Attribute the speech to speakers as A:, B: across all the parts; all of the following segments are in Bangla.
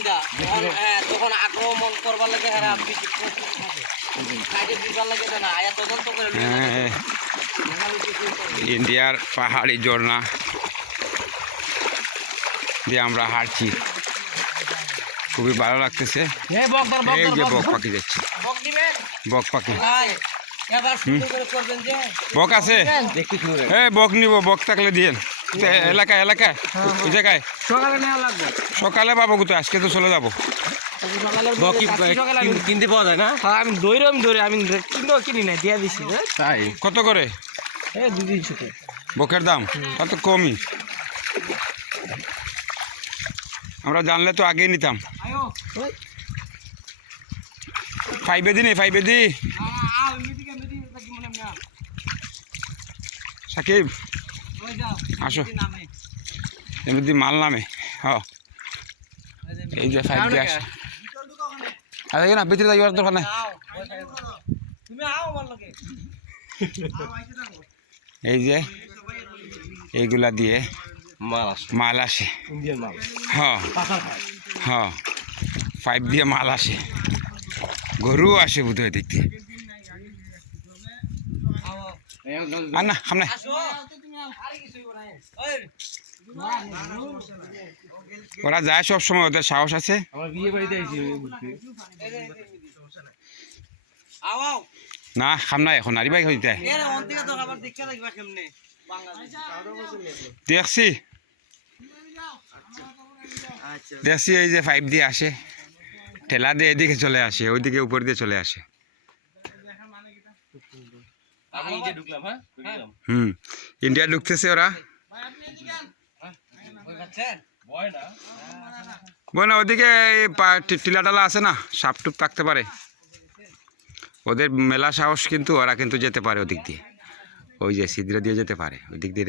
A: হ্যাঁ আক্রমণ করবার লাগে হেরা
B: হ্যাঁ। ইন্ডিয়ার পাহাড়ি ঝর্ণা দিয়ে আমরা হাঁটছি। খুবই ভালো লাগতেছে। এই যে বক পাখি যাচ্ছে
A: বক দিবেন?
B: বক পাখি।
A: ভাই এবার শুরু করে করবেন যে।
B: বক আছে? এ বক নিব বক থাকলে দিয়েন তো এলাকায় এলাকায়? ওই জায়গায়?
A: সকালে নেওয়া লাগবে।
B: সকালে পাবো কোথায়? আজকে তো চলে যাব।
A: কিনতে পাওয়া যায় না? হ্যাঁ আমি দৌড়ে আমি দৌড়ে আমি কিনতেও কিনি না দিয়া দিছি
B: তাই? কত করে?
A: দু তিনশো
B: বকের দাম? তা তো কমই। আমরা জানলে তো আগেই নিতাম। ফাইভে দি নেই ফাইভে দি।
A: না
B: সাকিব। আসো।
A: নামে।
B: এমনি মাল নামে। হ। এই যে ফাইভ দি আসে আরে না ভিতরে
A: আও আমার লগে।
B: এই যে এইগুলা দিয়ে
A: মাল আসে।
B: হ্যাঁ হ্যাঁ পাইপ দিয়ে মাল আসে। গরু আসে বোধ হয় দেখতে না সামনে।
A: না
B: ওরা যায় সব সময় ওদের সাহস আছে।
A: আও আও
B: না এখন আরি বাইক হইতে দেখছি। দেখছি এই যে পাইপ দিয়ে আসে। ঠেলা দিয়ে এদিকে চলে আসে ওইদিকে উপর দিয়ে চলে আসে।
A: আমি এই যে ঢুকলাম হ্যাঁ?
B: হুম ইন্ডিয়া ঢুকতেছে ওরা।
A: ওই খাচ্ছেন ভয় না
B: বোন ওদিকে এই পা- টি- টিলা টালা আছে না সাপ টুপ থাকতে পারে। ওদের মেলা সাহস কিন্তু ওরা কিন্তু যেতে পারে ওদিক দিয়ে। ওই যে সিদ্রে দিয়ে যেতে পারে ওই দিক দিয়ে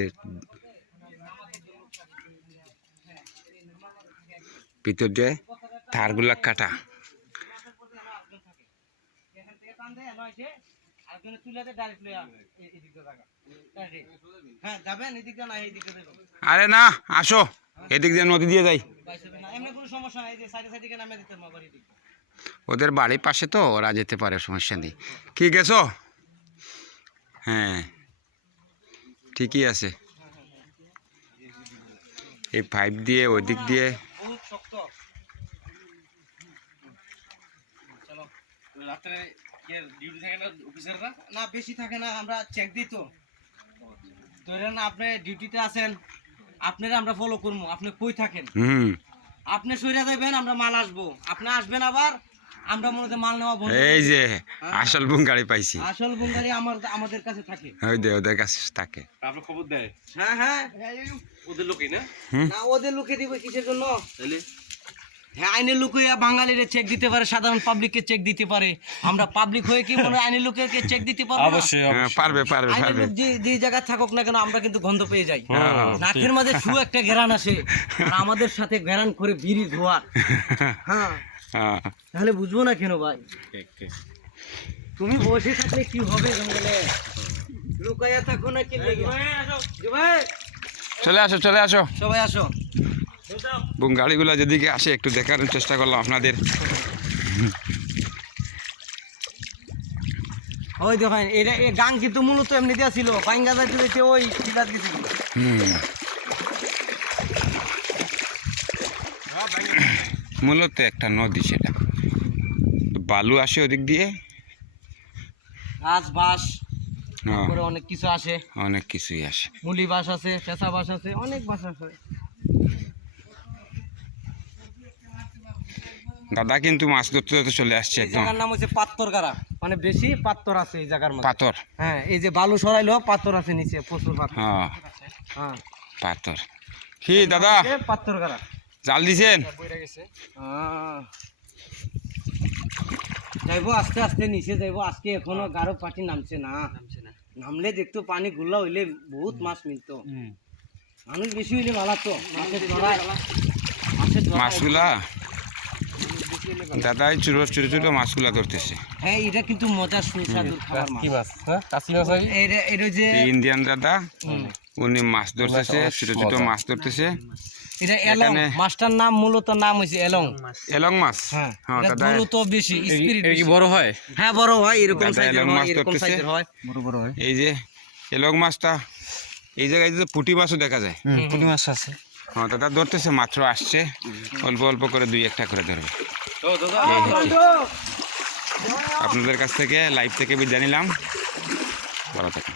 B: ভিতর দিয়ে তারগুলা কাটা।
A: চুলাতে ডাইরেক্ট থাকা হ্যাঁ যাবেন না
B: আরে না আসো। এদিক দিয়ে নদী দিয়ে যাই।
A: এমনি কোনো সমস্যা নাই যে সাইডে সাইডে নামে দিতে আবার
B: ওদের বাড়ির পাশে তো ওরা যেতে পারে সমস্যা নেই। কি গেছো? হ্যাঁ ঠিকই আছে। এই পাইপ দিয়ে ওই দিক দিয়ে
A: বহুত শক্ত চলো
C: রাত্রে কে ডিউটি থাকে না অফিসাররা
A: না বেশি থাকে না আমরা চেক দিই তো। ধরেন আপনি ডিউটিতে আছেন আপনারা আমরা ফলো করব আপনি কই থাকেন? আপনি সইরা দেবেন আমরা মাল আসব। আপনি আসবেন আবার আমরা মনে মাল নেওয়া বন্ধ
B: এই যে আসল বুঙ্গাড়ি পাইছি।
A: আসল বঙ্গারি আমার আমাদের কাছে থাকে।
B: ওই যে ওদের কাছে থাকে।
C: আপনার খবর দেয়?
A: হ্যাঁ হ্যাঁ।
C: ওদের লোকই না?
A: না ওদের লোকে দিব কিসের জন্য?
C: তাহলে
A: হ্যাঁ আইনের লোক হইয়া বাঙালিরে চেক দিতে পারে সাধারণ পাবলিককে চেক দিতে পারে। আমরা পাবলিক হয়ে কি মনে হয় আইনের লোকের চেক দিতে পারব
C: অবশ্যই
B: হ্যাঁ, পারবে পারবে পারবে।
A: যে যে জায়গায় থাকুক না কেন আমরা কিন্তু গন্ধ পেয়ে যাই।
B: হ্যাঁ,
A: নাকের মাঝে শু একটা ঘেরান আসে আর আমাদের সাথে ঘেরান করে বিড়ি ধোয়ার। হ্যাঁ।
B: হ্যাঁ।
A: তাহলে বুঝব না কেন ভাই? তুমি বসে থাকলে কি হবে জঙ্গলে? লুকাইয়া থাকো না কি
B: চলে আসো চলে আসো।
A: সবাই আসো।
B: বুঙ্গাড়িগুলো যেদিকে আসে একটু দেখার চেষ্টা করলাম আপনাদের।
A: ওই দেখেন এটা এই গাং কিন্তু মূলত এমনি দেওয়া ছিল। বাইঙ্গা যাইতে যাইতে ওই টিলার গেছিল
B: মূলত একটা নদী সেটা। বালু আসে ওদিক দিয়ে।
A: বাস
B: হ্যাঁ,
A: অনেক কিছু আসে।
B: অনেক কিছুই আসে।
A: মুলি বাস আছে পেঁচা বাস আছে অনেক বাস আছে।
B: দাদা কিন্তু মাছ ধরতে ধরতে চলে আসছে একদম।
A: জায়গার নাম হচ্ছে পাত্তর গাড়া মানে বেশি পাত্তর আছে এই জায়গার মধ্যে।
B: পাথর?
A: হ্যাঁ এই যে বালু সরাইলেও পাত্তর আছে নিচে প্রচুর পাত্তর।
B: হ্যাঁ।
A: হ্যাঁ।
B: পাথর। কি দাদা?
A: এ পাত্তর গাড়া
B: জাল দিছেন?
A: আহ। যাইবো আস্তে আস্তে নিচে যাইবো। আজকে এখনও গাঢ় পাটি নামছে না। নামছে না। নামলে দেখতো পানি গুল্লা হইলে বহুত মাছ মিলতো। মানুষ বেশি হইলে ভালো তো মাছের ধরায়।
B: মাছগুলা? দাদা এই ছোটো ছোটো ছোটো মাছগুলা ধরতেছে।
A: হ্যাঁ এটা কিন্তু মজার সুস্বাদু খাবার মাছ।
C: কি মাছ হ্যাঁ মাছ
A: এটা এটা যে
B: ইন্ডিয়ান দাদা উনি মাছ ধরতেছে ছোটো ছোটো মাছ ধরতেছে।
A: এটা এলং মাছটার নাম মূলত নাম হয়েছে এলং।
B: এলং মাছ?
A: হ্যাঁ
B: হ্যাঁ
A: এটা
B: দাদা।
A: মূলত বেশি স্পিরিট
C: এটা কি বড় হয়?
A: হ্যাঁ বড় হয় এরকম সাইজের হয়
B: মাছ
A: এরকম
B: ধরতেছে।
A: সাইজের হয়। বড় বড় হয়।
B: এই যে এলং মাছটা এই জায়গায় যে পুঁটি মাছও দেখা যায়।
A: পুঁটি মাছ আছে।
B: হ্যাঁ দাদা ধরতেছে মাত্র আসছে। অল্প অল্প করে দুই একটা করে ধরবে। আপনাদের কাছ থেকে লাইভ থেকে বিদায় নিলাম। ভালো থাকুন